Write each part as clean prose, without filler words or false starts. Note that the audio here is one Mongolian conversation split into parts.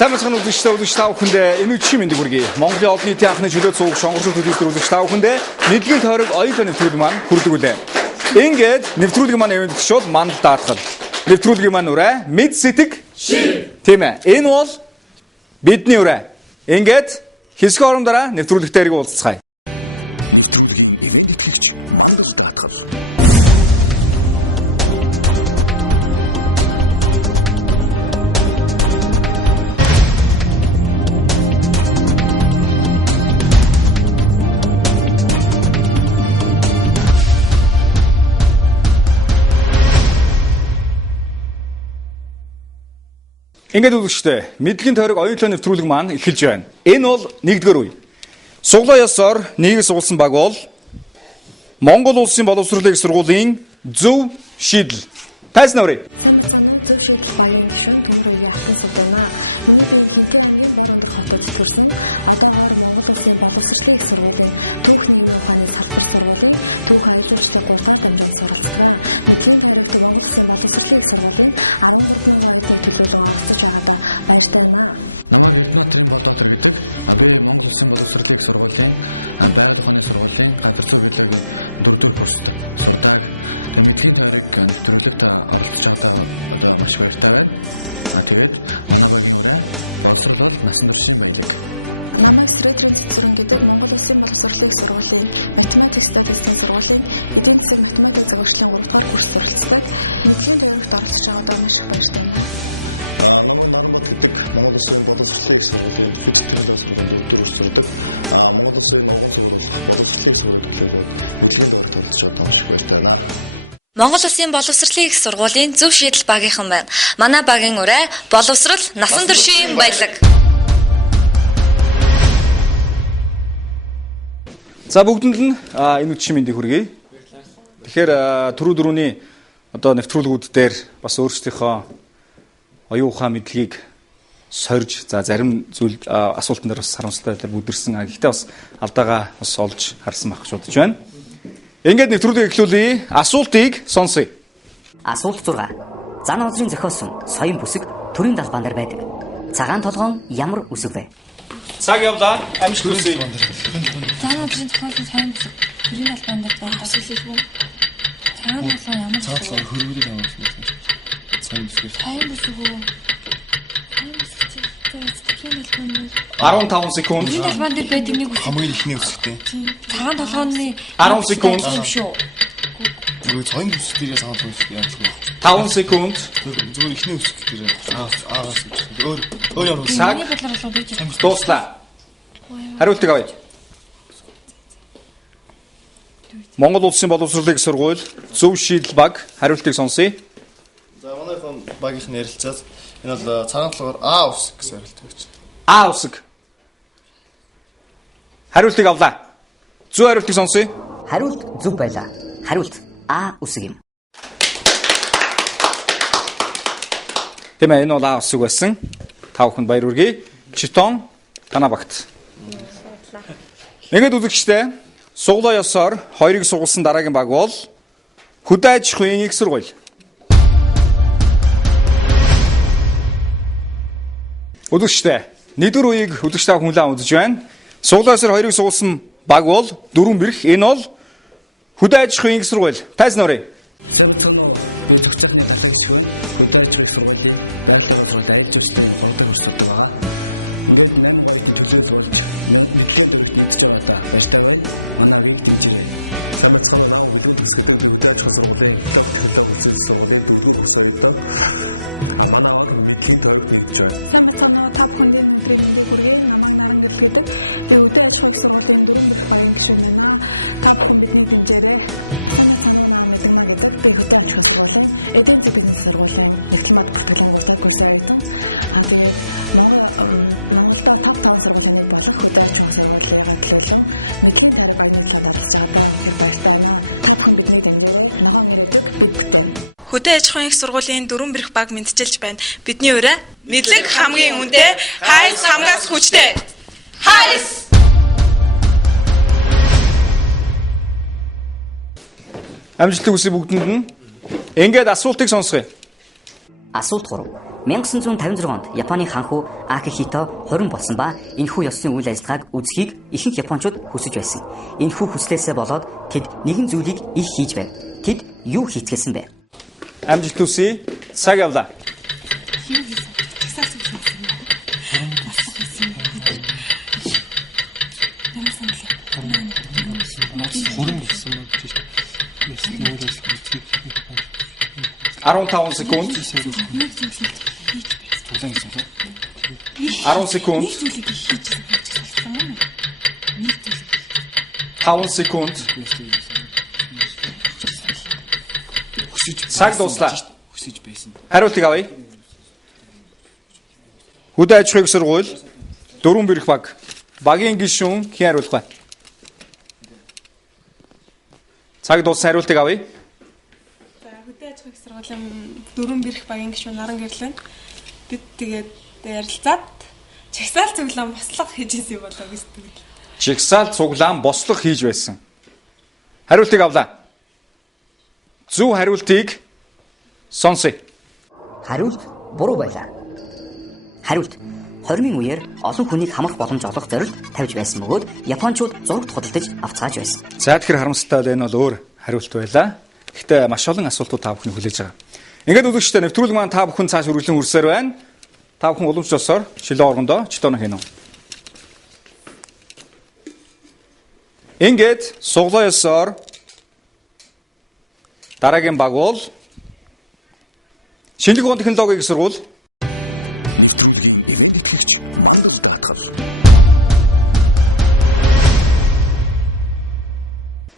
Сайн мэцхан үзэгч та бүхэндээ энэ үчим мэндийг хүргэе. Монголын олон нийтийн анхны чөлөө цуг шонгорчууд төлөвлөлт үзэгч та бүхэндээ нийтлэгийн тойрог оюутан нэвтрүүлэг маань хүрдэг үлээ. Ингээд нэвтрүүлэг маань явагдчихвол манд даатгал. Нэвтрүүлгийн маань үрэ мэд сэтг шив. Тийм ээ. Энэ бол бидний үрэ. Ингээд хэсэг хоромдоо нэвтрүүлэгтэй хэрэг уулзцгаая. Ингээд үзэгчтэй мэдлэгийн тойрог оюутлын нэвтрүүлэг маань эхэлж байна. Энэ бол 1-р үе. Суглаа ёсоор нийгэл суулсан баг бол Монгол улсын боловсролын их сургуулийн зөв шийдэл. Тайсан өрөө. Монгол Улсын боловсролын их сургуулийн зөв шийдэл багийнхан байна. Манай багийн үрэ боловсрол насан туршийн баялаг. За бүгдэнд нь энэ үчим мэндийг хүргэе. Тэгэхээр түрүүний одоо нэвтрүүлгүүд дээр бас өөрсдийнхөө оюун ухаан мэдлэгийг сорж за зарим зүйл асуултан дээр бас харамсалтай бүдэрсэн. Гэхдээ бас алдаагаа бас олж харсан байх шуудж байна. Ингээд нэвтрүүлгийг эхлүүлье. Асуултыг сонсъё. Асуулт 6. Зан озрын зохиосон соён бүсэг төрийн далбаан дээр байдаг. Цагаан толгоон ямар үсэг вэ? Цаг явлаа. Амжилт хүсье. Зан озрын зохиосон соён бүсэг төрийн далбаан дээр байдаг. Цагаан толгоон ямар үсэг вэ? Хөрвөлөд ямар үсэг вэ? Соён бүсэг. Соён бүсэг үү? 15 секунд. Төрийн далбаан дээр байдаг нэг үсэг. Хамгийн ихний үсэгтэй. Цагаан толгооны 10 секунд. Зүгээр соён бүсэг дээр санал бүсэг яаж вэ? 5 секунд. Зүгээр ихний үсэг дээр аагаас өөр ямар үсэг? Цаг дуслаа. Хариултыг авъя. Монгол Улсын боловсролын их сургууль зөв шийдэл баг хариултыг сонсъё. За манайхан багийнх нь ярилцаад энэ бол цагаан толгоор А үсэг гэсэн хариулт өгч. А үсэг. Хариултыг авлаа. Зөв хариултыг сонсъё. Хариулт зөв байлаа. Хариулт А үсэг юм. Тийм ээ, энэ бол А үсэг байсан. Та бүхэнд баяр хүргэе. Читон танаа багт. Ингээд үзэгчтэй суглаа ёсоор хоёрыг сугалсан дараагийн баг бол хөдөө аж ахуйн их сургууль. Үзэгчтэй 1-р үеийг үзэгч та хүнлэн үзэж байна. Суглаа ёсоор хоёрыг сугалсан баг бол дөрвөн бэрх. Энэ бол хөдөө аж ахуйн их сургууль. Тайсан өрөө. Хөдөө аж ахуйн их сургуулийн дөрвөн бэрх баг мэдчилж байна. Бидний өрөө мэдлэг хамгийн үнэтэй, хайс хамгаас хүчтэй. Хайс! Амжилттай үсээ бүгдэнд нь ингээд асуултыг сонсгоё. Асуулт 3. 1956 онд Японы ханху Акихито хорин болсон ба энэхүү ёсны үйл ажиллагааг үзхийг ихэнх японочууд хүсэж байсан. Энэхүү хүслээсээ болоод тэд нэгэн зүйлийг их хийж байв. Тэд юу хийцгээсэн бэ? Амжилт хүсье. Цаг явлаа. Хүрэн гэсэн юм тийм. 15 секунд. 10 секунд. 5 секунд. Цаг дуслаа. Хүсэж байсан. Хариултыг авъя. Хөдөө аж ахуйн сургууль, дөрвөн бэрх баг. Багийн гишүүн хэн хариулах вэ? Цаг дууссан, хариултыг авъя. За хөдөө аж ахуйн сургуулийн дөрвөн бэрх багийн гишүүн Наран гэрлэн бид тэгээд ярилцаад чагсаал цуглаан бослого хийж ирсэн юм болоо гэж тэгвэл. Чагсаал цуглаан бослого хийж байсан. Хариултыг авлаа. Зөв хариултыг сонсъё. Хариулт буруу байлаа. Хариулт хормын үеэр олон хүнийг хамрах боломж олох зорилт тавьж байсан бөгөөд японочууд зурагт худалдаж авцгааж байсан. За тэгэхээр харамсалтай бол энэ бол өөр хариулт байлаа. Гэхдээ маш олон асуултууд та бүхэн хүлээж байгаа. Ингээд үзэгчдээ нэвтрүүлэг маань та бүхэн цааш үргэлжлэн хүрсээр байна. Та бүхэн уламжлалсаар шилэн оргондоо читоно хийнэ. Ингээд суглаасаар дараагийн баг бол шинжлэх ухааны технологийн сургууль.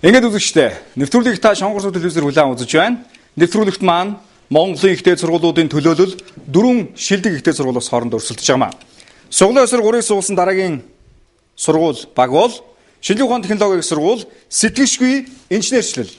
Ингээд үзэгчдээ нэвтрүүлгийг та Шонгорсоо телевизээр хүлээн үзэж байна. Нэвтрүүлэгт маань Монголын ихтэй сургуулиудын төлөөлөл 4 шилдэг ихтэй сургуулиас хоорондоо өрсөлдөж байгаа. Суглаа ёсоор 3-ыг суулсан дараагийн сургууль баг бол шинжлэх ухааны технологийн сургууль сэтгэшгүй инженерчлэл.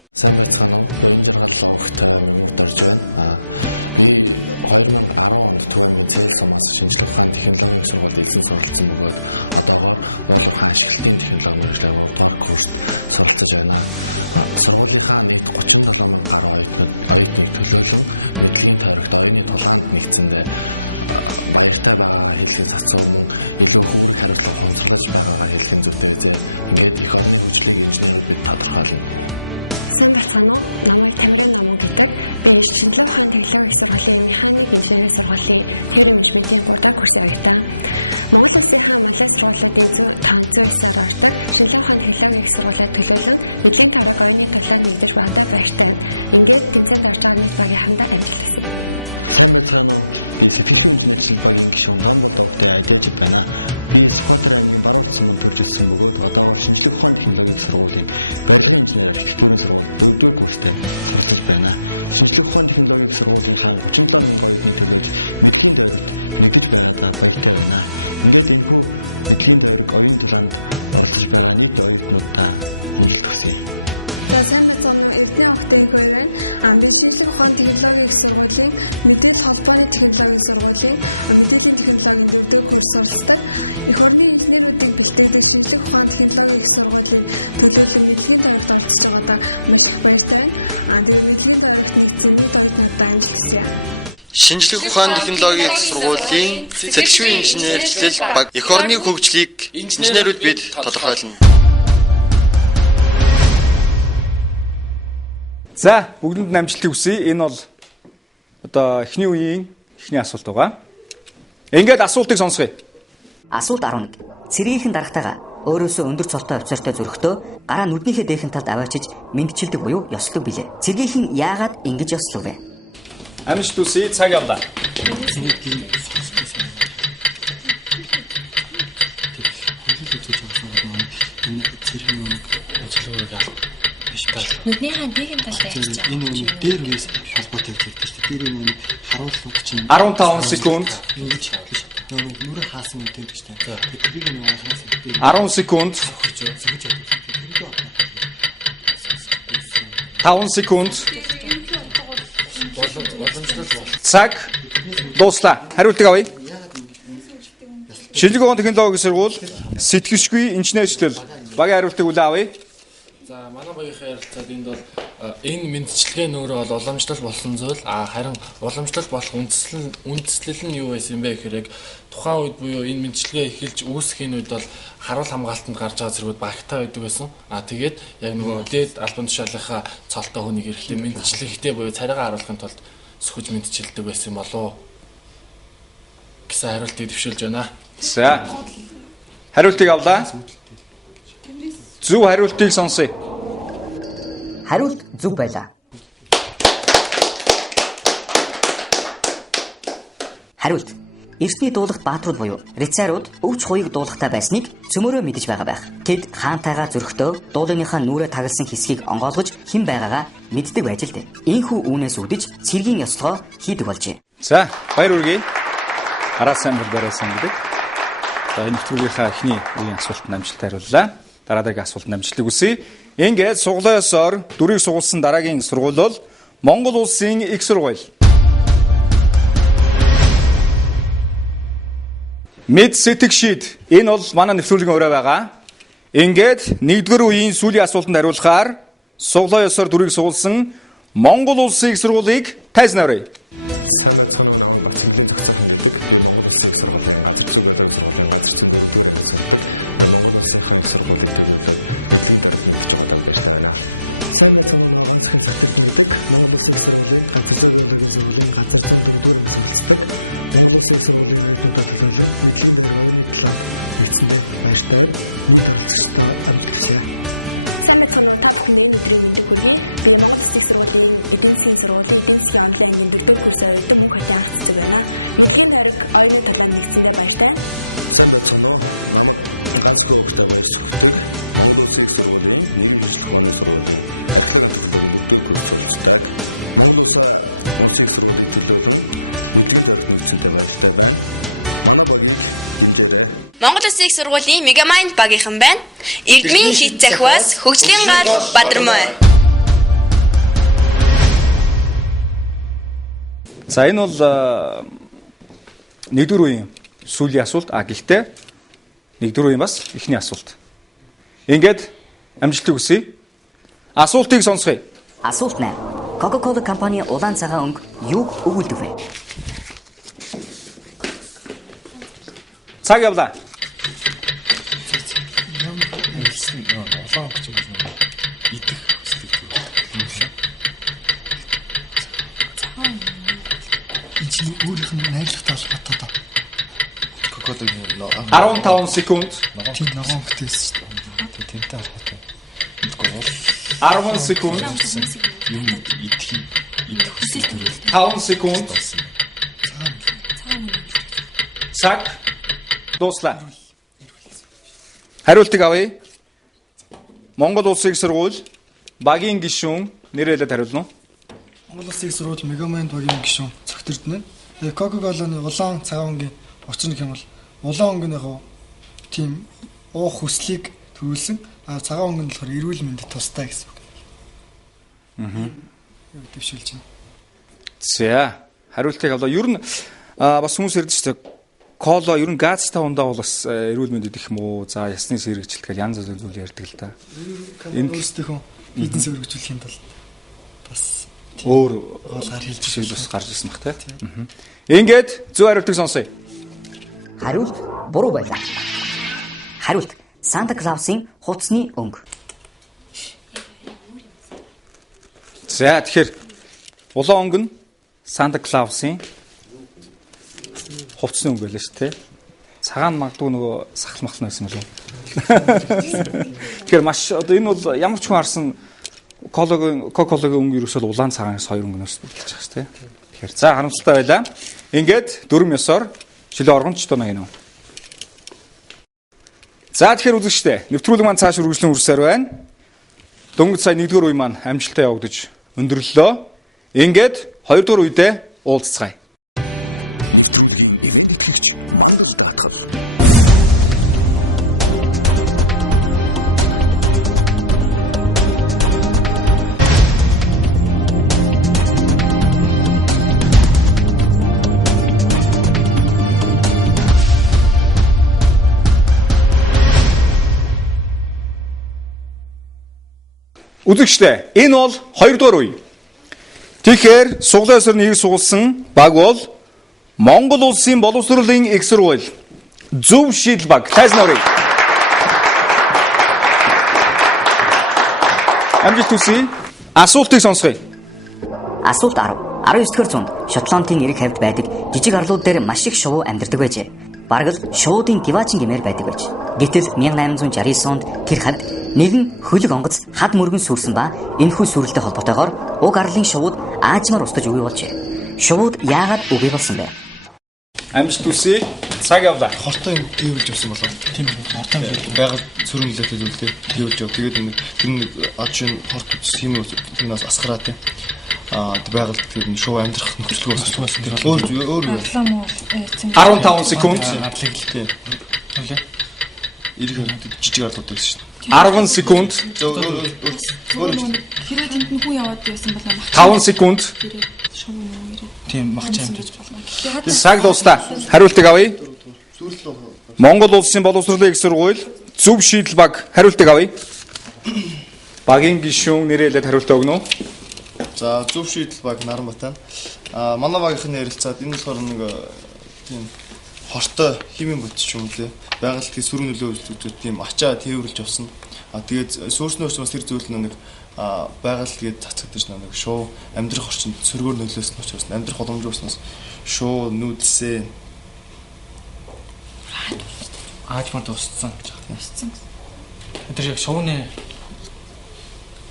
Шинжлэх ухааны технологийн сургуулийн сэтгэшгүй инженерчлэл баг эх орны хөгжлийг инженерүүд бид тодорхойлно. За, бүгдэнд амжилтыг хүсье. Энэ бол одоо эхний үеийн эхний асуулт байгаа. Ингээд асуултыг сонсгоё. Асуулт 11. Цэргийнхэн дарагтайгаа өөрөөсөө өндөр цолтой офицертой зөрөхдөө гараа нүднийхээ дээхэн талд аваачиж мэндчилдэг буюу ёслог билээ. Цэргийнхэн яагаад ингэж ёслов вэ? Амжилт хүсье. Цаг явлаа. Нүднийхээ дээхэн талд авчиж. Энэ үнийг дээр үеэс холбоотой гэж хэлдэг шүү дээ. Тэр үнийг харууллууд чинь 15 секунд. ингэж нүрэ хаасан юм гэдэг чинь. Тэрийг нэг хаасан. 10 секунд. 5 секунд. Цаг дуслаа. Хариултыг авъя. Шинжлэх ухааны технологийн сургууль сэтгэшгүй инженерчлэл багийн хариултыг үлээ авъя. За манай багийнхаа ярилцаад энд бол энэ мэдчилгээ нөөрөө бол уламжлал болсон зүйл харин уламжлал болох үндэслэл нь юу байсан юм бэ гэхээр яг тухайн үед буюу энэ мэдчилгээ эхэлж үүсгэхийн үед бол харуул хамгаалтанд гарч байгаа зэргүүд багтаа байдаг байсан. Тэгээд яг нөгөө дээд албан тушаалынхаа цолтой хүнийг ирэхдээ мэдчилгээтэй буюу царайгаа харуулахын тулд сөхөж мэдчилдэг байсан болов гэсэн хариултыг дэвшүүлж байна. За. Хариултыг авлаа. Зөв хариултыг сонсъё. Хариулт зөв байлаа. Хариулт. Эртний дуулахт бааtruуд буюу рицарууд өвч хуйг дуулахтай байсныг цөмөрөө мэдэж байгаа байх. Тэд хаантайгаа зөрөхдөө дуулынхаа нүрээ тагалсан хэсгийг онгойлгож хэн байгаагаа мэддэг байж л дээ. Ийхүү үүнээс үүдэж цэргийн ёслогоо хийдэг болжээ. За, баяр үргэе. Араа сайн барайсан гэдэг. За, энэ нэвтрүүлгийнхаа эхний үеийн асуултанд амжилттай хариуллаа. Дараагийн асуултанд амжилтыг хүсье. Ингээд суглаасоор дүрийг сугуулсан дараагийн сургууль бол Монгол улсын их сургууль. Мэд сэтгшид. Энэ бол манай нэвтрүүлгийн өрөө байгаа. Ингээд 1-р үеийн сүүлийн асуултанд хариулахаар суглаасоор дүрийг сугуулсан Монгол улсын их сургуулийг тайзнаарай. Монгол Улсын их сургуулийн Мегамайнд багийнхан байна. Эрдмийн хит захиас хөгжлийн гар Бадармой. За энэ бол 1-р үеийн сүүлийн асуулт. Гэхдээ 1-р үеийн бас эхний асуулт. Ингээд амжилтыг хүсье. Асуултыг сонсгоё. Асуулт 8. Coca-Cola компани улаан цагаан өнгө юуг өгүүлдэг вэ? Цаг явлаа. Өөрийнх нь найрлагатай холбоотой доо. Coca-Cola 15 секунд. Тийм ногоон бүтээс шүү дээ. Тэнтэй холбоотой. 10 секунд. Юм идэх 5 секунд. Цаг дуслаа. Хариултыг авъя. Монгол Улсын их сургууль багийн гишүүн нэрэлээд хариулна уу? Монгол Улсын их сургууль Мегамайнд багийн гишүүн Цогтэрдэн. Coca-Cola-ны улаан цагаан өнгийн учир нь юм бол улаан өнгөнийхөө тийм уух хүслийг төрүүлсэн. Цагаан өнгө нь болохоор эрүүл мэндэд тустай гэсэн үг. Дэвшүүлж байна. За, хариултыг авлаа. Ер нь бас хүмүүс ярьдаг шүү дээ. Кола ер нь газтай ундаа бол бас эрүүл мэндэд их юм уу? За, ясны сэргийлэлт гэл янз бүрийн зүйл ярьдаг л да. Энэ өөрсдийнхөө бизнес өргөжүүлэхийн тулд бас өөр голгаар хэлж зүйл бас гарч ирсэн бах тий. Ингээд зөв хариултыг сонсъё. Хариулт буруу байлаа. Хариулт Санта Клаусын хувцсны өнгө. За тэгэхээр улаан өнгө нь Санта Клаусын хувцсны өнгө байлаа шүү дээ. Цагаан магадгүй нөгөө сахал махал байсан юм шүү. Тэгэхээр маш одоо энэ бол ямар ч хүн харсан Coca-Cola-гийн өнгө ерөөсөө улаан цагаанаас хоёр өнгөнөөс бүрдэж байгаа шүү дээ. Тэгэхээр за харамсалтай байлаа. Ингээд 4-9-оор шилээ оргонч тоноо гинөө. За тэгэхээр үзэгчдээ нэвтрүүлэг маань цааш үргэлжлэн үрсээр байна. Дөнгөж сая 1-р үе маань амжилттай явагдаж өндөрлөлөө. Ингээд 2-р үедээ уулзцгаая. Үзэгчдээ энэ бол 2 дугаар үе. Тэгэхээр суглаа ёсоор нэг суулсан баг бол Монгол улсын боловсролын их сургууль Зөв шийдэл баг. Тайзан оръё. Амжилт хүсье. Асуултыг сонсгоё. Асуулт 10. 19-р зуунд Шотландын эрэг хавьд байдаг жижиг арлууд дээр маш их шувуу амьдардаг байжээ. Бараг л шувуудын диваачин гэмээр байдаг байж. Гэтэл 1869 онд тэр хавьд нэгэн хөлөг онгоц хад мөргөн сүрсэн ба энэхүү сүрэлтэй холбоотойгоор уг арлын шувууд аажмаар устж үгүй болжээ. Шувууд яагаад үгүй болсон бэ? Амжилт хүсье. Цаг явлаа. Хортой дэвлж явсан болоо. Тийм хортой байгаль цөрөн нөлөөтэй зүйлтэй дэвлж яв. Тэгээд тэр нэг ажин хорт тиймээс асгараа тийм. Байгаль тэр шоу амьдрах нөхцөлгүй болсон. Өөр 15 секунд. Надлэгтэй. Төлөө. Ирэх жижиг арлууд байсан шүү. 10 секунд. Хэрвээ тэнд нь хүн яваад байсан бол 5 секунд. Тийм махч амьдж болно. Цаг дуустаа. Хариултыг авъя. Монгол улсын боловсролын их сургууль Зөв шийдэл баг. Хариултыг авъя. Багийн гишүүн нэрэлээд хариултаа өгнө үү? За Зөв шийдэл баг Наранбатан. Манай багийнхны ярилцаад энэ болохоор нэг тийм хортой химийн бодис юм лээ. Байгаль тийм сүрэн нөлөө үзүүлдэг тийм ачаа тээвэрлж явсан. Тэгээд суурьснаас тэр зүйл нэг байгаль тэгээд цацагдаж нэг шоу амьдрах орчинд сөргөөр нөлөөсөн учраас амьдрах боломж болсноос шоу нүүдсээ аажмаар дууссан гэж байна. Тэр яг шоуны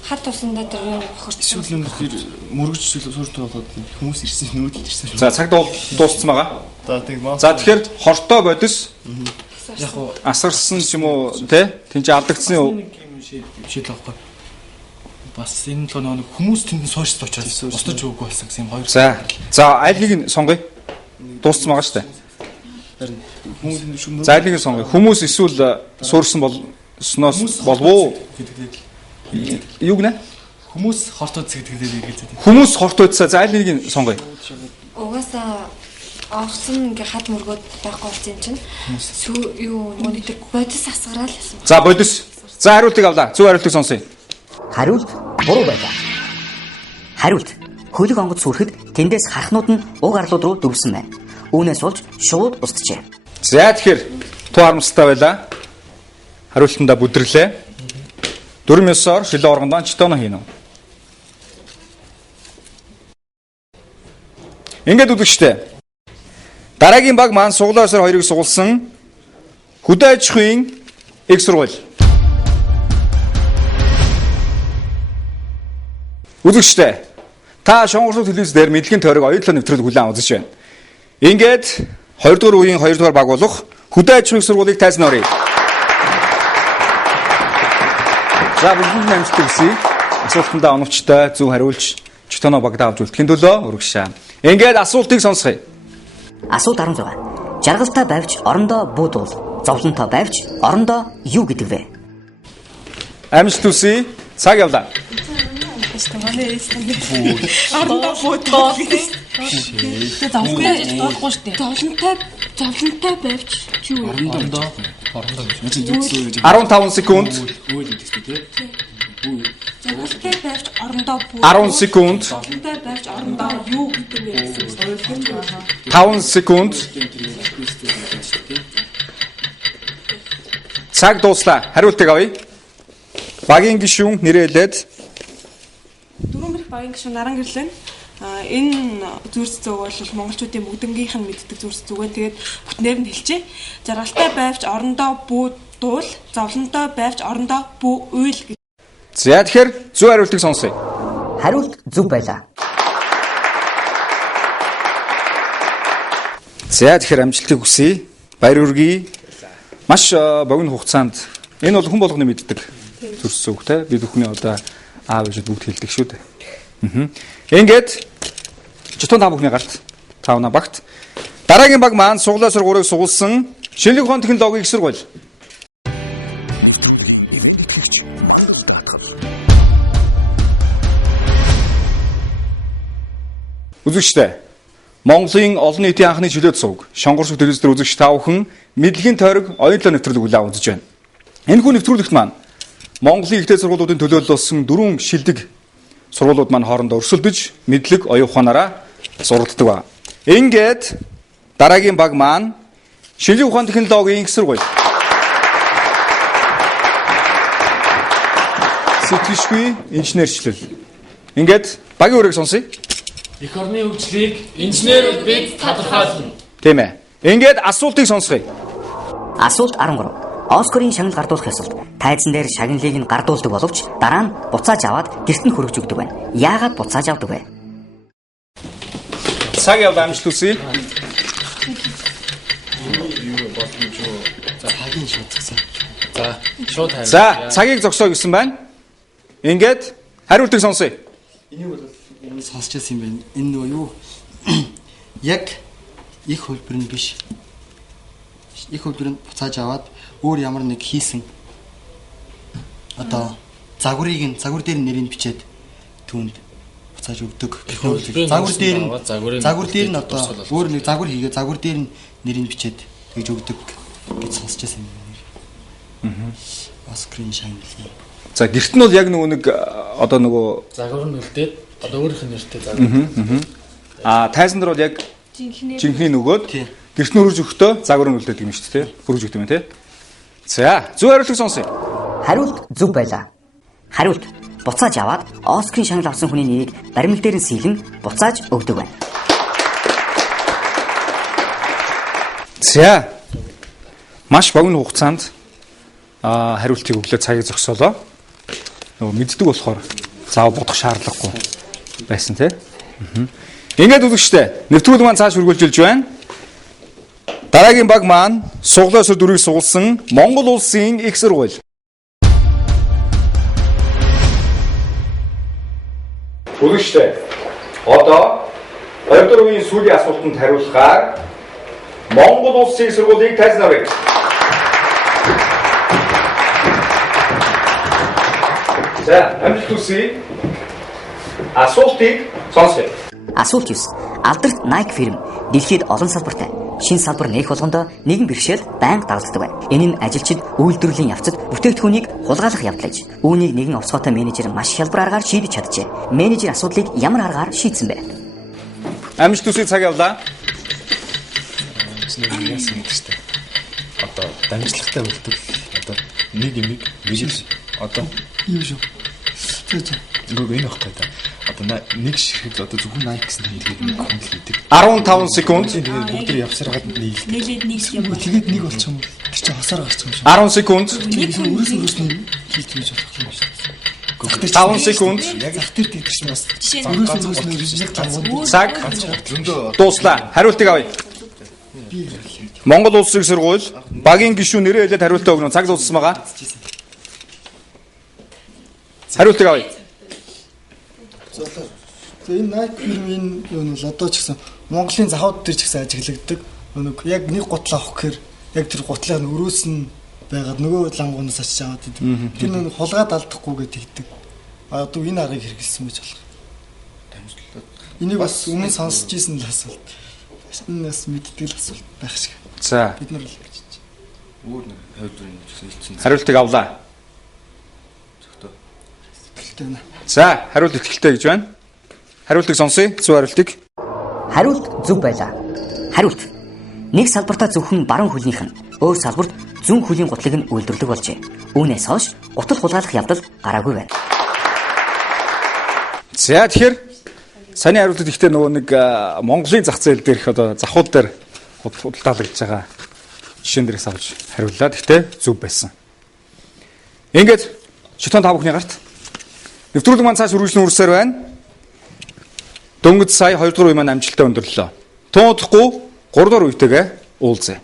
хат тусандаа тэр хурц эсвэл тэр мөрөгч суурьтай болоод хүмүүс ирсэн нүүдэлж ирсэн. За цаг дууссан байгаа. За тэгэхээр хортой бодис яг асарсан ч юм уу те тэн чи алдагдсан юм шийдэл авахгүй. Бас энэ л нэг хүмүүс тэнд суурьст учраас устж өгөхгүй болсон гэсэн юм хоёр. За аль нэг нь сонгоё. Дууссан байгаа шүү дээ. За аль нэг нь сонгоё. Хүмүүс эсвэл суурьсан болсноос болов уу? Юу гэнэ? Хүмүүс хортод зэгдэгдээд гэдэг. Хүмүүс хортоодсаа за аль нэг нь сонгоё. Угаасаа огцон ингээ хад мөргөд байхгүй болсон чинь юу нэг бодис асгараал ясан. За бодис. За хариултыг авлаа. Зөв хариултыг сонсъё. Хариулт буруу байлаа. Хариулт хөлөг онгоц сүрэхэд тэндээс харахнууд нь уг арлууд руу дөрвсөн байна. Үүнээс болж шууд устжээ. За тэгэхээр туу харамсалтай байлаа. Хариултандаа бүдэрлээ. 4-9-оор шилэн оргондоо читоно хийнэ. Ингээд үзэгчтэй. Дараагийн баг маань суглаа ёсоор хоёрыг суулсан хөдөө аж ахуйн их сургууль. Үзэгчтэй. Та шонгорсоо телевиз дээр мэдлэгийн тойрог оюутлын нэвтрүүлэг хүлээн авч байна. Ингээд 2 дугаар үеийн 2 дугаар баг болох хөдөө аж ахуйн сургуулийг тайзан оръё. За бүгд амжилт хүсье. Асуултандаа оновчтой зөв хариулж читоно багтаа авч үлдэхийн төлөө урагшаа. Ингээд асуултыг сонсгоё. Асуулт 16. Жаргалтай байвч орондоо буудвал, зовлонтой байвч орондоо юу гэдэг вэ? Амжилт хүсье. Цаг явлаа. Орондоо буудвал гэдэг. Зовлонтой байвч юу? Орондоо 15 секунд. Зовлонтой байвч орондоо 10 секунд. Зовлонтой байвч орондоо юу гэдэг вэ гэсэн. 5 секунд. Цаг дууслаа. Хариултыг авъя. Багийн гишүүн нэрэлээд Дөрвөн бэрх багийн гишүүн Наран гэрлэн. Энэ зүрс зүг бол монголчуудын бүгднгийнх нь мэддэг зүрс зүг. Тэгээд бүтнээр нь хэлжээ. Жаргалтай байвч орондоо буудвал, зовлонтой байвч орондоо бүүл гэж. за тэгэхээр зөв хариултыг сонсъё. Хариулт зөв байлаа. За тэгэхээр амжилтыг хүсье. Баяр хүргэе. Маш богино хугацаанд энэ бол хүн болгоны мэддэг зүрс зүг те. Бид бүхний одоо аав ээжүүд бүгд хэлдэг шүү дээ. Ингээд читон та бүхний гарт таавна багт. Дараагийн баг маань суглаа сургуурыг суулсан шинэлэг ухааны технологийн их сургууль. Үзэгчтэй. Монголын олон нийтийн анхны чөлөөт сувг шонгорсог телевизээр үзэгч та бүхэн мэдлэгийн тойрог оюутлын нэвтрүүлэг хүлээн авч байна. Энэ хүн нэвтрүүлэгт маань Монголын ихтэй сургуулиудын төлөөлөл болсон 4 шилдэг сургуулиуд маань хоорондоо өрсөлдөж, мэдлэг, оюун ухаанаараа суралцдаг байна. Ингээд дараагийн баг маань шинжлэх ухаан технологийн их сургууль. Сэтгэшгүй инженерчлэл. Ингээд багийн үрийг сонсъё. Эх орны хөгжлийг инженерүүд бид тодорхойлно. Тийм ээ. Ингээд асуултыг сонсъё. Асуулт 13. Оскарын шагнал гардуулах ёсолд тайзан дээр шагналыг нь гардуулдаг боловч дараа нь буцааж аваад гэрт нь хүргэж өгдөг байна. Яагаад буцааж авдаг вэ? Цаг яваа амжилтуулъя. Цагийн шийдсэн. За, шууд харин. За, цагийг зогсоо гэсэн байна. Ингээд хариултыг сонсъё. Энийг бол ямар сонсч байсан юм бэ? Энэ нөгөө юу? Яг их хөлбөр нь биш. Их хөлбөр нь буцааж аваад өөр ямар нэг хийсэн одоо загвар дээр нэрийг бичээд түүнд буцааж өгдөг. Загвар дээр нь одоо өөр нэг загвар хийгээ загвар дээр нь нэрийг бичээд тэгж өгдөг гэж сонсч байсан юм. Оскрын шагнал. За гэрт нь бол яг нэг одоо нөгөө загвар нь үлдээд одоо өөрийнх нь нэртэй загвар. Тайзан дээр бол яг жинхэнэ нөгөөд гэрт нь өргөж өгөхдөө загвар нь үлдээд юм шүү дээ. Хүргэж өгдөг юм тий. За, зөв хариултыг сонсъё. Хариулт зөв байлаа. Хариулт буцааж аваад Оскрын шагнал авсан хүний нэрийг баримл дээр нь сэлэн буцааж өгдөг байна. За. Маш богино хугацаанд хариултыг өглөө цагийг зогсоолоо. Нөгөө мэддэг болохоор заав бодох шаардлагагүй байсан тий. Ингээд үзэгчтэй. Нэвтрүүлэг маань цааш үргэлжилж байна. Дараагийн баг маань суглаа өсөр дүрийг суулсан Монгол улсын их сургууль. Үзэгчтэй. Одоо 2 үеийн сүүлийн асуултанд хариулахаар Монгол улсын их сургуулийг тайлбарлая. За, амжилтуулъя. Асуултыг сонсъё. Асуулт 9. Алдарт Nike фирм дэлхийд олон салбартай. Шинэ салбар нээх болгондоо нэгэн бэрхшээл байнга дагалддаг байна. Энэ нь ажилчид үйлдвэрлэлийн явцад бүтээгдэхүүнийг хулгайлах явдал аж. Үүнийг нэгэн овцгоотой менежер маш хялбар аргаар шийдэж чаджээ. Менежер асуудлыг ямар аргаар шийдсэн бэ? Амжилтуулъя, цаг явлаа. Яасан гэдэг чинь одоо дамжлагтай үлдэл одоо нэг юм бижил одоо Юу шүү. Нөгөө энэ багтаа та одоо нэг ширхэг одоо зөвхөн Nike гэсэн хэлгээд нэг хүн л хийдэг. 15 секунд. Тэгээд бүгд явсараад нийлдэг. Нийлээд нэг юм. Тэгээд нэг болчих юм бол тэр чинь хасаар гарчих юм шүү. 10 секунд. Өөрөөс нь хийх гэж болох юм шүү. 5 секунд. Яг зах дээр гэдэг чинь бас өөрөөс нь яг ганц цаг дуслаа. Хариултыг авъя. Монгол улсын их сургууль багийн гишүүн нэрээ хэлээд хариултаа өгнө. Цаг дууссан байгаа. Хариултыг авъя. За энэ Nike фирмийн юу нь одоо ч гэсэн Монголын завхууд дээр ч гэсэн ажиглагддаг. Нэг яг нэг гутлаа авах гэхээр яг тэр гутлаа нь өрөөс нь байгаад нөгөө лангуунаас очиж аваад идэв. Тэр нэг хулгаад алдахгүй гэдэг. Одоо энэ аргыг хэрэгэлсэн байж болох. Энийг бас өмнө сонсч ийсэн л асуулт. Энэ бас мэддэг л асуулт байх шиг. За. Бид нар л гэж. Өөр нэг хавьдрын хэлсэн. Хариултыг авлаа. За, хариулт ихтэй гэж байна. Хариултыг сонсъё. Зөв хариултыг. Хариулт зөв байлаа. Хариулт. Нэг салбартаа зөвхөн баруун хөлнийх нь өөр салбарт зүүн хөлийн гутлыг нь үйлдвэрлэдэг болжээ. Үүнээс хойш гутал хулгайлах явдал гараагүй байна. За, тэгэхээр саний хариултад ихтэй нөгөө нэг Монголын зах зээл дээрх одоо завхууд дээр худалдаалагдж байгаа жишээн дээрээс авч хариуллаа. Гэхдээ зөв байсан. Ингээд шитон та бүхний гарт нэвтрүүлэг маань цааш үргэлжлэн үрсээр байна. Дөнгөж сая 2 дугаар үе маань амжилттай өндөрлөө. Туудахгүй 3 дугаар үетэйгээ уулзъя.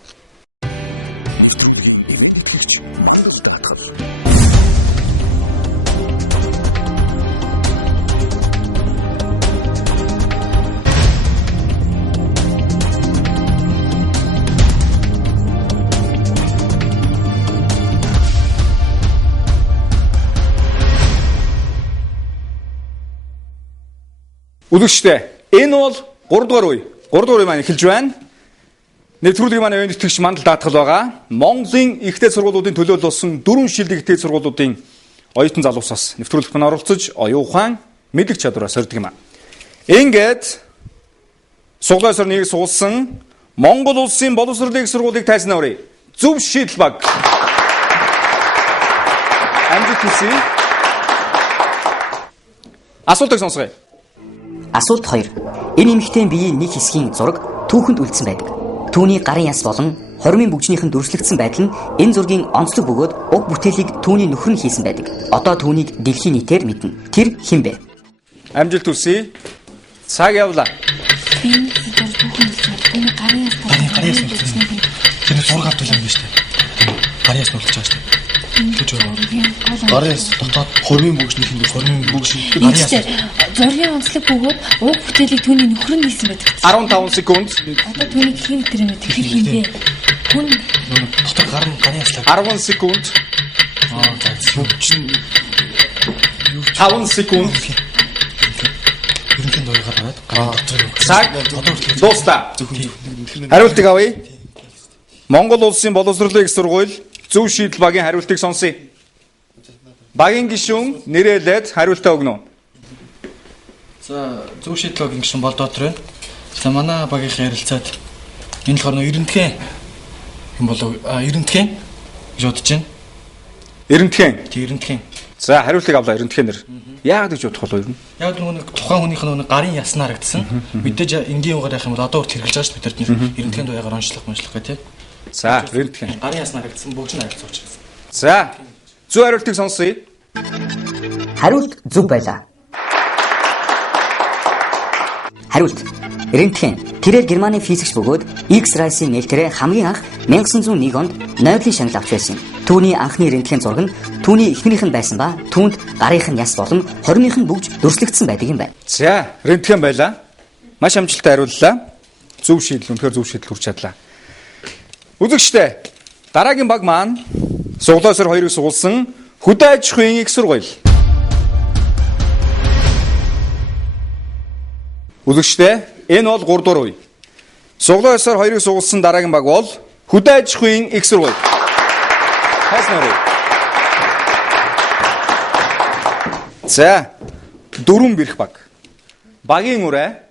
Үзэгчдээ энэ бол 3 дугаар үе. 3 дугаар үе маань эхэлж байна. Нэвтрүүлгийн маань өвөн итгэгч мандал даатгал байгаа. Монголын ихтэй сургуулиудын төлөөлөл болсон 4 шилдэг ихтэй сургуулиудын оюутан залуус бас нэвтрүүлэгт мань оролцож оюун ухаан мэдлэг чадвараа сорьдог юм а. Ингээд суглаа сорныг суулсан Монгол улсын боловсролын их сургуулийг тайзнаа өрье. Зөв шийдэл баг. Амжилт хүсье. Асуултыг сонсгоё. Асуулт 2. Энэ эмэгтэйн биеийн нэг хэсгийн зураг түүхэнд үлдсэн байдаг. Түүний гарын яс болон хормын бүгжнийхэн дүрслэгдсэн байдал нь энэ зургийн онцлог бөгөөд уг бүтээлийг түүний нөхөр нь хийсэн байдаг. Одоо түүнийг дэлхийн нийтээр мэднэ. Тэр хэн бэ? Амжилт хүсье. Цаг явлаа. Энэ түүхэн энэ гарын яс үлдсэн. Тэр зураг авт юм биш үү? Гарын яс үлдэж байгаа шүү дээ. Гарын яс дотоод хормын бүгжнийхэн хормын бүгшин гарын яс зургийн онцлог бөгөөд уг бүтээлийг түүний нөхөр нь хийсэн байдаг. 15 секунд. Одоо түүний хэн тэр юм бэ? Тэр хэн бэ? Хүн дотор гарын яс 10 секунд. Бүгжин 5 секунд. Ерөнхий дуугаар гараад гарын дотор цаг дуустаа. Хариултыг авъя. Монгол улсын боловсролын их сургууль зөв шийдэл багийн хариултыг сонсъё. Багийн гишүүн нэрэлээд хариултаа өгнө. За зөв шийдэл багийн гишүүн Болдоотор байна. За манай багийнхаа ярилцаад энэ болохоор ерөнтгэн юм болов ерөнтгэн гэж бодож байна. Ерөнтгэн. Тий ерөнтгэн. За хариултыг авлаа ерөнтгэнээр. Яагаад гэж бодох болов юу? Яг нэг тухайн хүнийх нь гарын яснаар харагдсан. Мэдээж энгийн юугаар явах юм бол одоо урт хэрэгжилж байгаа шүү бид нар ерөнтгэн дуягаар онцлох гэх тий. За ерөнтгэн. Гарын яснаар харагдсан бүгжин харилцаж байгаа. За зөв хариултыг сонсъё. Хариулт зөв байлаа. Хариулт. Рентген. Тэрээр Германы физикч бөгөөд X-ray-ийн нээлтээрээ хамгийн анх 1901 онд Нобелийн шагнал авч байсан. Түүний анхны рентген зураг нь түүний эхнэрийнх нь байсан ба түүнд гарынх нь яс болон хормынх нь бүгж дүрслэгдсэн байдаг юм байна. За рентген байлаа. Маш амжилттай хариуллаа. Зөв шийдэл үнэхээр зөв шийдэл хүрч чадлаа. Үзэгчдээ дараагийн баг маань суглаа сар 2-ыг суулсан хөдөө аж ахуйн их сургууль. Үзэгчдээ энэ бол 3 дугаар үе. Суглаа сар 2-ыг суулсан дараагийн баг бол хөдөө аж ахуйн их сургууль. Хаснарыг. За дөрвөн бэрх баг. Багийн үрээ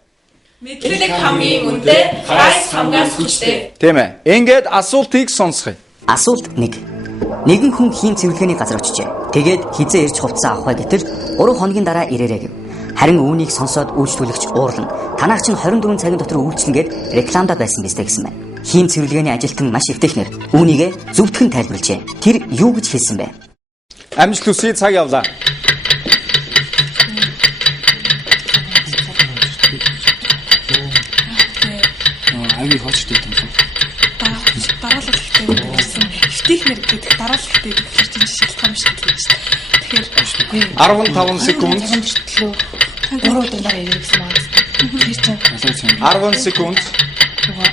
мэдлэг хамгийн үнэтэй, хайс хамгаас хүчтэй. Тийм ээ. Ингээд асуултыг сонсгоё. Асуулт 1. Нэгэн хүн хийн цэвэрлэгээний газар очижээ. Тэгээд хизээ ирж хувцас авах гэтэл 3 хоногийн дараа ирээрэй гэв. Харин үүнийг сонсоод үйлчлүүлэгч уурлан танаас чинь 24 цагийн дотор үйлчлэн гээд рекламадад байсан биз дээ гэсэн байна. Хийн цэвэрлэгээний ажилтан маш эвтэхнэр үүнийгээ зөвдгөн тайлбарлажээ. Тэр юу гэж хэлсэн бэ? Амжилт хүсье, цаг явлаа. Аягүй хоочтой юм байна. Дараалал ихтэй байсан. Эвтэхнэр гэдэг дараалал ихтэй гэхэр чинь шалтгаан биш гэдэг чинь. Тэгэхээр 15 секунд. 3 өдрийн дараа ирэх гэсэн маань. Тэр чинь 10 секунд.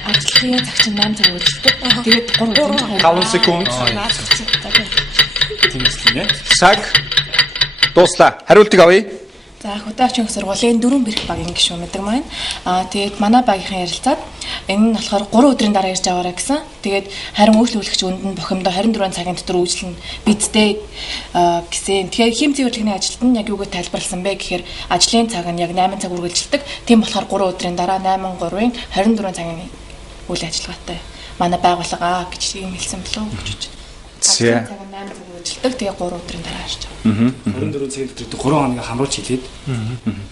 ажлын цаг чинь 8 цаг үргэлжлэдэг. Тэгээд 3 5 секунд. Тэмцлээ нэ. Цаг дуустаа. Хариултыг авъя. За хөдөө аж ахуйн сургуулийн 4 бэрх багийн гишүүн мэдэг маань. Тэгээд манай багийнхан ярилцаад энэ нь болохоор 3 өдрийн дараа ирж аваарай гэсэн. Тэгээд харин үйлчлүүлэгч үнд нь бохимдоо 24 цагийн дотор үйлчлэн бидтэй гэсэн. Тэгэхээр хим цэвэрлэгийн ажилтан яг юуг тайлбарласан бэ гэхээр ажлын цаг нь яг 8 цаг үргэлжилдэг. Тийм болохоор 3 өдрийн дараа 8-3-ын 24 цагийн үйл ажиллагаатай манай байгууллага гэж юм хэлсэн болов уу гэж. За. Тэгээ 3 өдрийн дараа ирж байгаа. 24 цагийн дотор 3 хоног хамруулж хэлээд.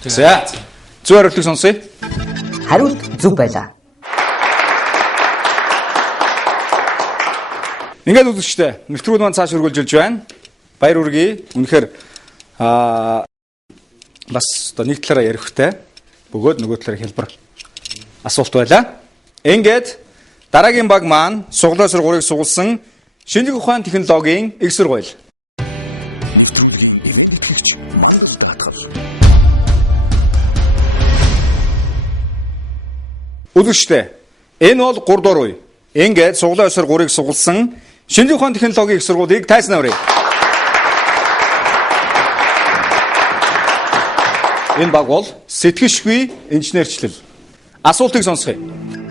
За. Зөв хариултыг сонсъё. Хариулт зөв байлаа. Ингээд үзэгчтэй нэвтрүүлэг маань цааш хөргөлжилж байна. Баяр үргээ. Үнэхээр бас одоо нэг талаараа ярих хэрэгтэй. Бөгөөд нөгөө талаараа хэлбэр асуулт байлаа. Ингээд дараагийн баг маань суглаа сар 3-ыг суулсан шинжлэх ухааны технологийн их сургууль. Үзэгчтэй энэ бол 3 дугаар үе. Ингээд суглаа сар 3-ыг суулсан шинжлэх ухааны технологийн их сургуулийг тайзнаа өрье. Энэ баг бол сэтгэшгүй инженерчлэл. Асуултыг сонсгоё.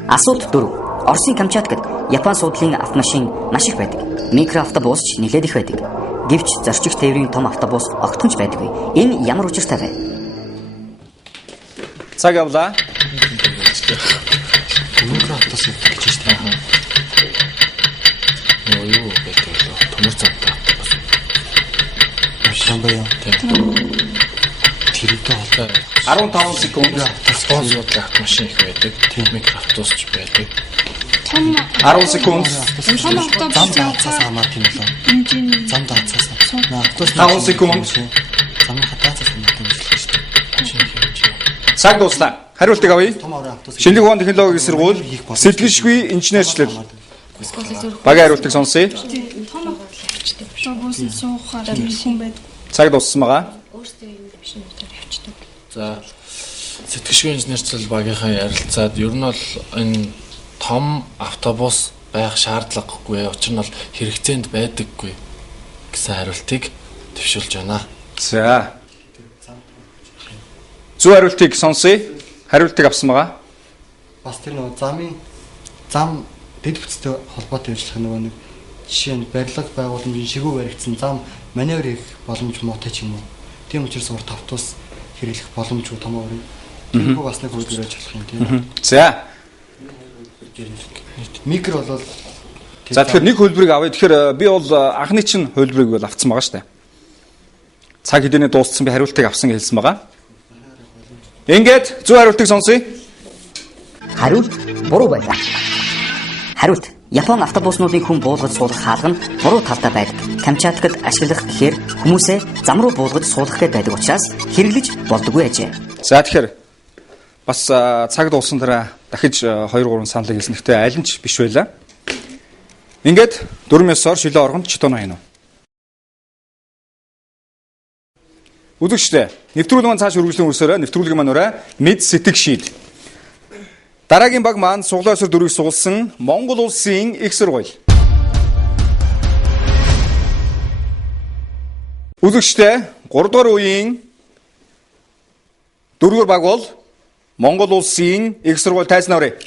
Асуулт 4. Оросын Камчаткад Япон суудлын автомашин маш их байдаг. Микроавтобус ч нэлээд их байдаг. Гэвч зорчих тээврийн том автобус огтхонч байдаггүй. Энэ ямар учиртай вэ? Цаг явлаа. Төмөр автос гэж байна. Юу гэдэг вэ? Төмөр завтай автобус. Шамбая. Тэрэгтэй холбоо 15 секунд. Спонсорлог машин их байдаг. Тийм микроавтобусч байдаг. 10 секунд. Зам даацаас хамаатай юм лөө. Зам даацаас. Автобус 5 секунд. зам хатаацаас хамаатай юм шүү дээ. Цаг дуслаа. Хариултыг авъя. Шинжлэх ухааны технологийн сургууль сэтгэлшгүй инженерчлэл. Багийн хариултыг сонсъё. Цаг дууссан байгаа. За сэтгэшгүй инженерчлэл багийнхаа ярилцаад ер нь бол энэ том автобус байх шаардлагагүй. Учир нь бол хэрэгцээнд байдаггүй гэсэн хариултыг төвшүүлж байна. За. Зөв хариултыг сонсъё. Хариултыг авсан байгаа. Бас тэр нөгөө зам дэд бүтцтэй холбоотой ажиллах нөгөө нэг жишээ нь барилга байгууламжийн шигүү баригдсан зам маневр хийх боломж муутай ч юм уу. Тийм учраас урт автобус хэрэглэх боломжгүй томоо өрнө. Тэрхүү бас нэг хөлбөр ажиллах юм тийм. За. Микро бол За тэгэхээр нэг хөлбөрийг авъя. Тэгэхээр би бол анхны чинь хөлбөрийг бол авцсан байгаа шүү дээ. Цаг хэдийнэ дууссан би хариултыг авсан гэж хэлсэн байгаа. Ингээд зөв хариултыг сонсъё. Хариулт буруу байлаа. Хариулт Япон автобуснуудын хүн буулгаж суулгах хаалга нь буруу талтай байдаг. Камчаткад ашиглах гэхээр хүмүүсээ зам руу буулгаж суулгах гээд байдаг учраас хэрэглэж болдоггүй ажээ. За тэгэхээр бас цаг дууссан дараа дахиж 2-3 саналыг хэлсэн. Гэхдээ аль нь ч биш байлаа. Ингээд 4-9-оор шилээ оргонд читоно хийнэ. Үзэгчдээ нэвтрүүлгийн цааш үргэлжлэн өрсөөрэ нэвтрүүлгийн маань өрөө мэд сэтг шийд. Дараагийн баг маань суглаа өсөр дөрвийг суулсан Монгол улсын их сургууль. Үзэгчдээ 3 дугаар үеийн 4 дугаар баг бол Монгол улсын их сургууль тайзнаарэ.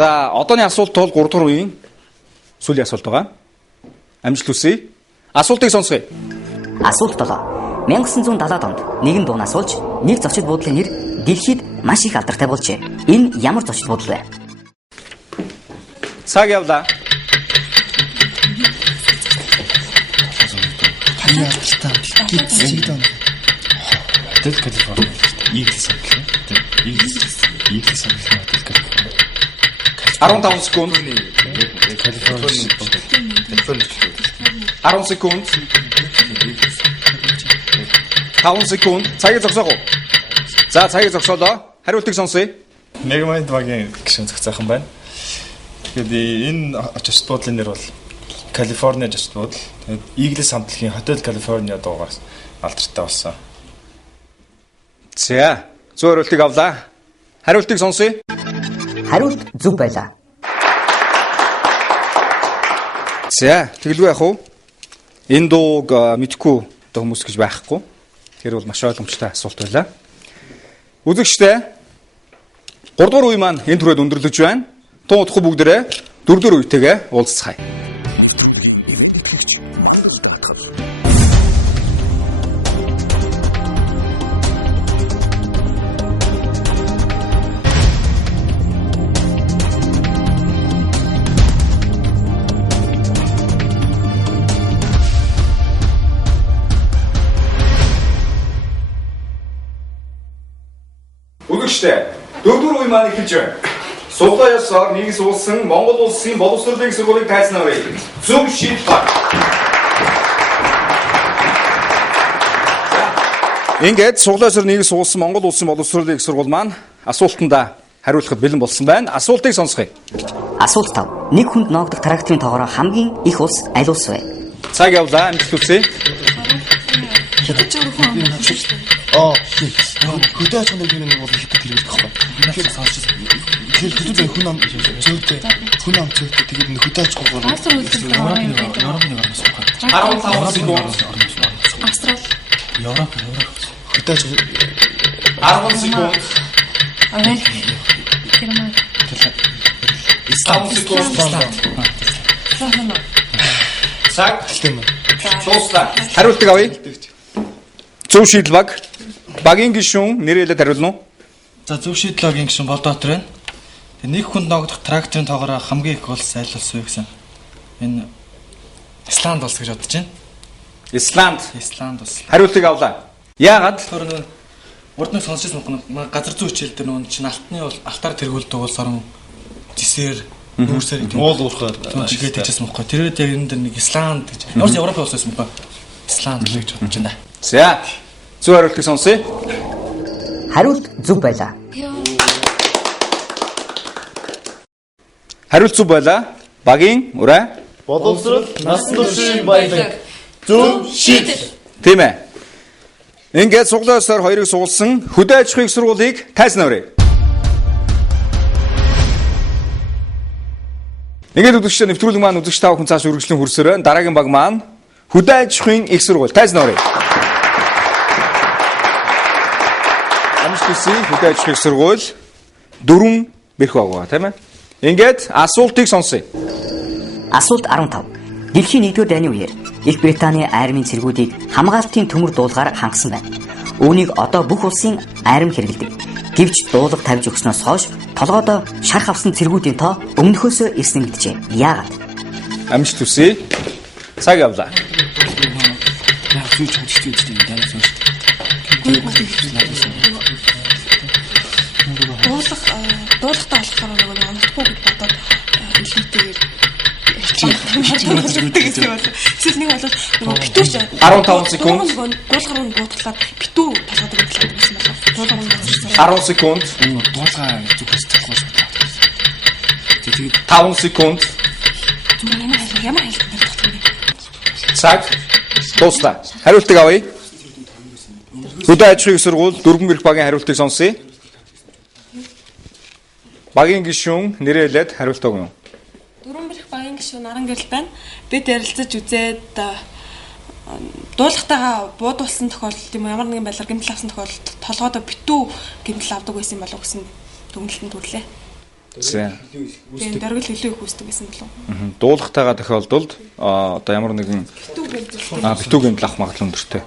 За одооний асуулт бол 3 дугаар үеийн сүүлийн асуулт байгаа. Амжилт хүсье. Асуултыг сонсгоё. Асуулт 7. 1970 онд нэгэн дуунаас болж нэг зочид буудлын нэр дэлхийд маш их алдартай болжээ. Энэ ямар зочид буудал вэ? Цаг явлаа. Тэл Калифорни. Игл санал. Игл санал. 15 секунд. 10 секунд. 5 секунд. Цагийг зогсоогоо. За цагийг зогсоолоо. Хариултыг сонсъё. Мегамайнд багийн гишүүн зохицоохон байна. Тэгэхээр энэ зочид буудлын нэр бол Калифорни зочид буудал. Тэгээд Иглес хамтлагийн Хотел Калифорниа дуугаас алдартай болсон. За зөв хариултыг авлаа. Хариултыг сонсъё. Хариулт зөв байлаа. За тэгэлгүй яах вэ? Энэ дууг мэдхгүй хүмүүс гэж байхгүй. Тэр бол маш ойлгомжтой асуулт байлаа. Үзэгчдээ 3 дугаар үе маань энэ түрээд өндөрлөж байна. Тун удахгүй бүгдээрээ 4 дугаар үетэйгээ уулзцгаая. Үзэгчдээ 4 дугаар үе маань эхэлж байна. Суглаа ёсоор нийгэс уулсан Монгол улсын боловсролын сургуулийн тайзнаар зөв шийдэл баг. Ингээд суглаа ёсоор нийгэс уулсан Монгол улсын боловсролын сургууль маань асуултанда хариулахад бэлэн болсон байна. Асуултыг сонсгоё. Асуулт 5. Нэг хүнд ноогдох тракторын тоогоор хамгийн их улс аль улс вэ? Цаг явлаа. Амжилт хүсье. Хөдөө аж ахуйн нэг бол хятад хэрэглэх байхгүй. Тэгэхээр сонсч. Тэгэхээр хөдөө хүн ам зөөтэй хүн ам зөөтэй тэгээд хөдөө аж ахуйн Австрал үлдэх Австрал. Европ хөдөө аж 10 секунд. Америк. Герман. 5 секунд. Цаг. Дуустаа. Хариултыг авъя. Зөв шийдэл баг. Багийн гишүүн нэрээлээд хариулна уу? За зөв шийдэл багийн гишүүн Болдоотор байна. Тэгээ нэг хүнд ногдох тракторын тоогоор хамгийн их улс аль улс вэ гэсэн. Энэ Исланд улс гэж бодож байна. Исланд улс. Хариултыг авлаа. Яагаад? Тэр урд нь сонсчихсан юм. Газар зүй хичээл дээр нүүн чинь алтны алтаар тэргүүлдэг улс орон жисээр нүүрсээр уул уурхаар чигээд хийжсэн юм байна. Тэр дээр энэ нэг Исланд гэж. Ямар ч Европын улс байсан юм байна. Исланд гэж бодож байна. За. Зөв хариултыг сонсъё. Хариулт зөв байлаа. Хариулт зөв байлаа. Багийн ураа. Боловсрол насан туршийн баялаг. Зөв шийдэл. Тийм ээ. Ингээд суглаа ёсоор хоёрыг суулсан хөдөө аж ахуйн сургуулийг тайзнаа өрөө. Ингээд үзэгчдээ нэвтрүүлэг маань үзэгч тав хүн цааш үргэлжлэн хүрсээрэн дараагийн баг маань хөдөө аж ахуйн их сургууль тайзнаа өрөө. Амжилттай хөдөө аж ахуйн сургууль 4 бэрх баг байгаа тийм ээ. Ингээд асуултыг сонсъё. Асуулт 15. Дэлхийн 1-р дайны үеэр Их Британий армийн цэргүүдийг хамгаалтын төмөр дуулгаар хангасан байна. Үүнийг одоо бүх улсын арми хэрэглэдэг. Гэвч дуулга тавьж өгснөөс хойш толгойдоо шарх авсан цэргүүдийн тоо өмнөхөөсөө ирсэн мэджээ. Яагаад? Амжилт хүсье. Цаг явлаа. Дуулахтаа болохоор нөгөө онцгүй гэж бодоод илүүтэйгээр Эсвэл нэг бол нөгөө битүүч 15 секунд. Дуулахаар нь буудахлаад битүү толгойд өгсөн байсан болов. 10 секунд. Дуулгаа зүгээс тавих шүү дээ. Тэгээд 5 секунд. Ямар хэлбэр Цаг. Дуустаа. Хариултыг авъя. Хөдөө аж ахуйн сургууль 4 бэрх багийн хариултыг сонсъё. Багийн гишүүн нэрээлээд хариулт өгнө. 4 бэрх багийн гишүүн Наран гэрэл байна. Бид ярилцаж үзээд дуулахтайгаа буудуулсан тохиолдолд юм ямар нэгэн байдлаар гэмтэл авсан тохиолдолд толгойдоо битүү гэмтэл авдаг байсан болов гэсэн дүгнэлтэнд хүрлээ. За. Тэгээд дөргөл илүү их үүсдэг гэсэн болов. Дуулахтайгаа тохиолдолд одоо ямар нэгэн битүү гэмтэл авах магадлал өндөртэй.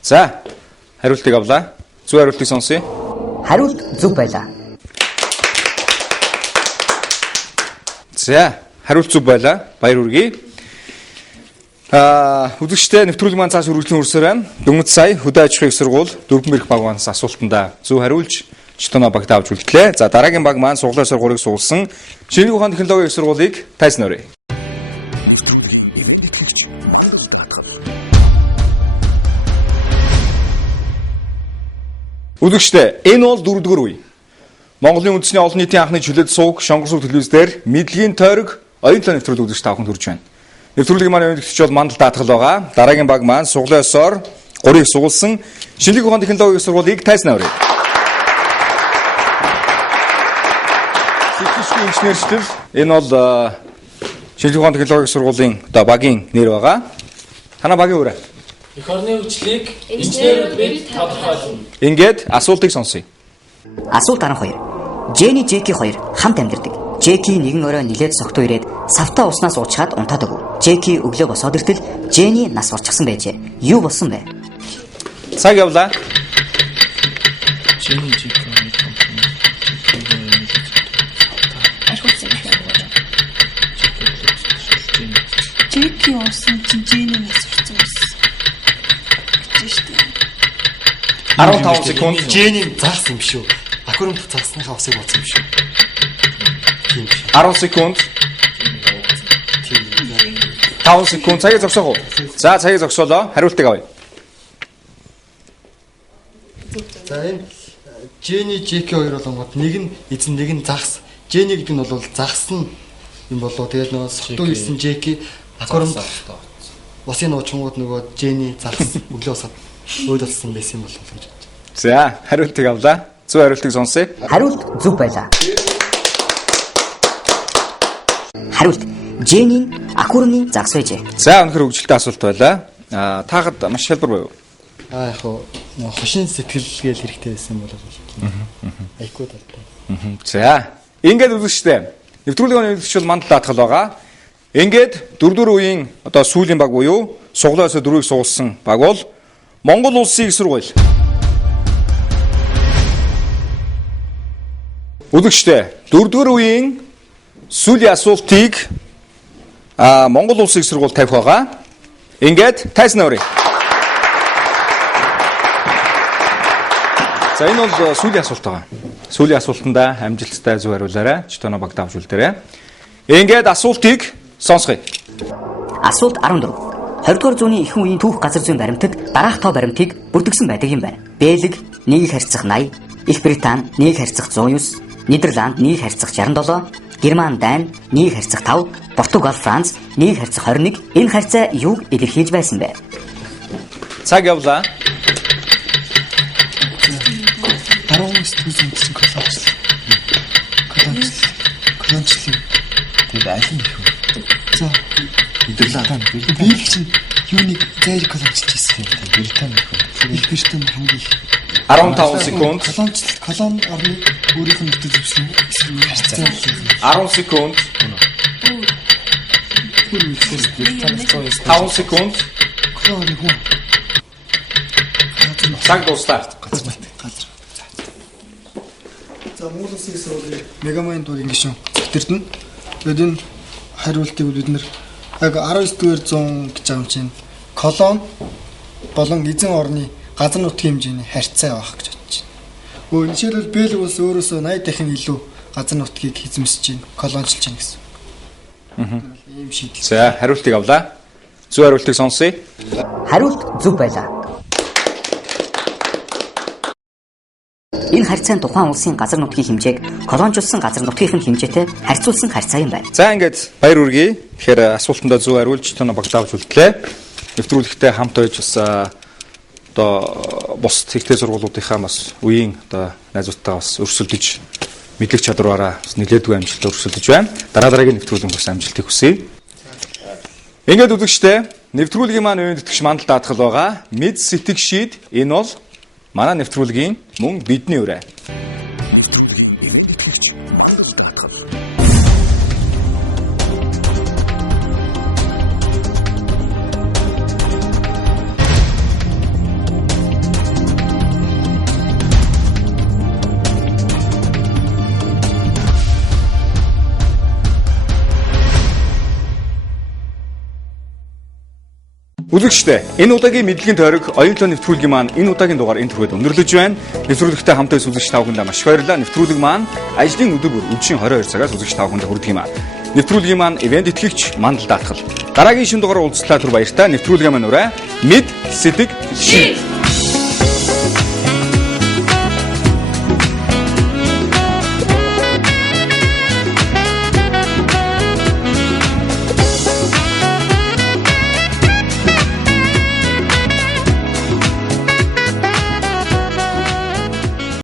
За. Хариултыг авлаа. Зөв хариултыг сонсъё. Хариулт зөв байлаа. За, хариулт зөв байлаа. Баяр хүргэе. Үзэгчдээ нэвтрүүлэг маань цааш үргэлжлэн хүрсээр байна. Дөнгөж сая хөдөө аж ахуйн сургууль 4 бэрх баг маань асуултандаа зөв хариулж чтоноо багт авч үлдлээ. За, дараагийн баг маань суглаа сургуулийг суулсан шинжлэх ухааны технологийн их сургуулийг тайзнаа өрөө. Үзэгчдээ энэ бол 4-р үе. Монголын үндэсний олон нийтийн анхны чөлөөт сууг шонгорсуу телевизээр мэдлэгийн тойрог оюун талын нэвтрүүлэг үзэж та бүхэнд хүрч байна. Нэвтрүүлгийн маань өнөөгч бол мандал даатгал байгаа. Дараагийн баг маань суглаа ёсоор 3-ыг суулсан шинжлэх ухааны технологийн сургуулийг тайзнаа өрөө. Сэжигчдийн инженерчлэл энэ бол шинжлэх ухааны технологийн сургуулийн одоо багийн нэр байгаа. Танаа багийн үрээ. Эх орны хүчлийг инженерүүд бид тодорхойлно. Ингээд асуултыг сонсъё. Асуулт 12. Jenny Jackie хоёр хамт амьдардаг. Jackie нэгэн өрөө нилээд согтуу ирээд савтаа уснаас уучаад унтаадаг. Jackie өглөө босоод иртэл Jenny нас орчихсан байжээ. Юу болсон бэ? Цаг явлаа. Jenny Jackie Jackie уусан чинь Jenny нас орсон байсан. 15 секунд. Jenny заарсан юм шүү. Акурамт цаасныхаа усыг уусан юм шүү. 10 секунд. 5 секунд цагийг зогсоох уу? За цагийг зогсоолоо. Хариултыг авъя. За энэ Jenny Jackie хоёр болгоод нэг нь эзэн нэг нь загс. Jenny гэдэг нь бол загсан юм болоо. Тэгээд нөгөө согтуу ирсэн Jackie акурамт усын уучгууд нөгөө Jenny загс өглөө усаад өөд болсон байсан юм болов гэж. За хариултыг авлаа. Зөв хариултыг сонсъё. Хариулт зөв байлаа. Хариулт Jenny акурны загс байжээ. За өнөхөр хөгжилтэй асуулт байлаа. Таахад маш хэлбэр байв. Яг хоо хошин сэтгэлгээл хэрэгтэй байсан болов. Айкуу талтай. За Ингээд үзэгчтэй. Нэвтрүүлгийн өнөөдрч бол мандал даатгал байгаа. Ингээд 4 үеийн одоо сүүлийн баг буюу суглаасаа 4-ийг суулсан баг бол Монгол улсын их сургууль. Үзэгчтэй. 4 үеийн сүүлийн асуултыг Монгол улсын их сургууль тавих байгаа. Ингээд тайсан өрөө. За энэ бол сүүлийн асуулт байгаа. Сүүлийн асуултанда амжилттай зөв хариулаарай. Чтоно баг давж үлдээрэй. Ингээд асуултыг сонсгоё. Асуулт 14. 20 дугаар зууны ихэнх үеийн түүх газар зүйн баримтад дараах тоо баримтыг бүрдгсэн байдаг юм байна. Бэлэг 1/80, Их Британи 1/109, Нидерланд 1/67, Герман, Дани 1/5, Португал, Франц 1/21. Энэ харьцаа юуг илэрхийлж байсан бэ? Цаг явлаа. 19 төсөв гэсэн колоничлал. Тэгээд аль нь их вэ? За Нидерланд. Бэлэг чинь юуныг зайр колоничлж ирсэн юм. Британи их вэ? Их Британи хамгийн их. 15 секунд. Колон орны өөрийнх нь нөхцөл зүйн харьцаа 10 секунд. 5 секунд. колоны хүн. Цаг дуслаа. За Монгол улсын их сургуулийн Мегамайн дуугийн гишүүн зөвтөрдөн. Тэгээд энэ хариултыг бид нэр яг 19-р зуун гэж байгаа юм чинь колон болон эзэн орны газар нутгийн хэмжээний харьцаа байх гэж бодож байна. Өөрөөр жишээлбэл Бэлэг улс өөрөөсөө 80 дахин илүү газар нутгийг эзэмсэж байна, колончлж байна гэсэн. Ийм шийдэл. За хариултыг авлаа. Зөв хариултыг сонсъё. Хариулт зөв байлаа. Энэ харьцаа нь тухайн улсын газар нутгийн хэмжээг колончлсон газар нутгийн хэмжээтэй харьцуулсан харьцаа юм байна. За ингээд баяр үргэе. Тэгэхээр асуултандаа зөв хариулж тоноо багтаавч үлдлээ. Нэвтрүүлэгтээ хамт байж бас одоо бус техник сургуулиудынхаа бас үеийн одоо найзуудтайгаа бас өрсөлдөж мэдлэг чадвараараа нэлээдгүй амжилтаар өрсөлдөж байна. Дараагийн нэвтрүүлгийн бас амжилтыг хүсье. Ингээд үзэгчтэй нэвтрүүлгийн маань үеийн тэтгэгч мандал даатгал байгаа. Мэд сэтг шийд энэ бол манай нэвтрүүлгийн мөн бидний өрөө. Үзэгчтэй энэ удаагийн мэдлэгийн тойрог оюутлын нэвтрүүлгийн маань энэ удаагийн дугаар энэ төрөйд өндөрлөж байна. Нэвтрүүлэгтээ хамтдаа үзэгч та бүхэндээ маш их баярлалаа. Нэвтрүүлэг маань ажлын өдөр бүр өдөржин 22 цагаас үзэгч та бүхэндээ хүрдэг юм аа. Нэвтрүүлгийн маань ивент итгэгч мандал даатгал. Дараагийн шинэ дугаараар уулзлаа түр баяртай. Нэвтрүүлгийн маань ураа мэд сэтг шийд.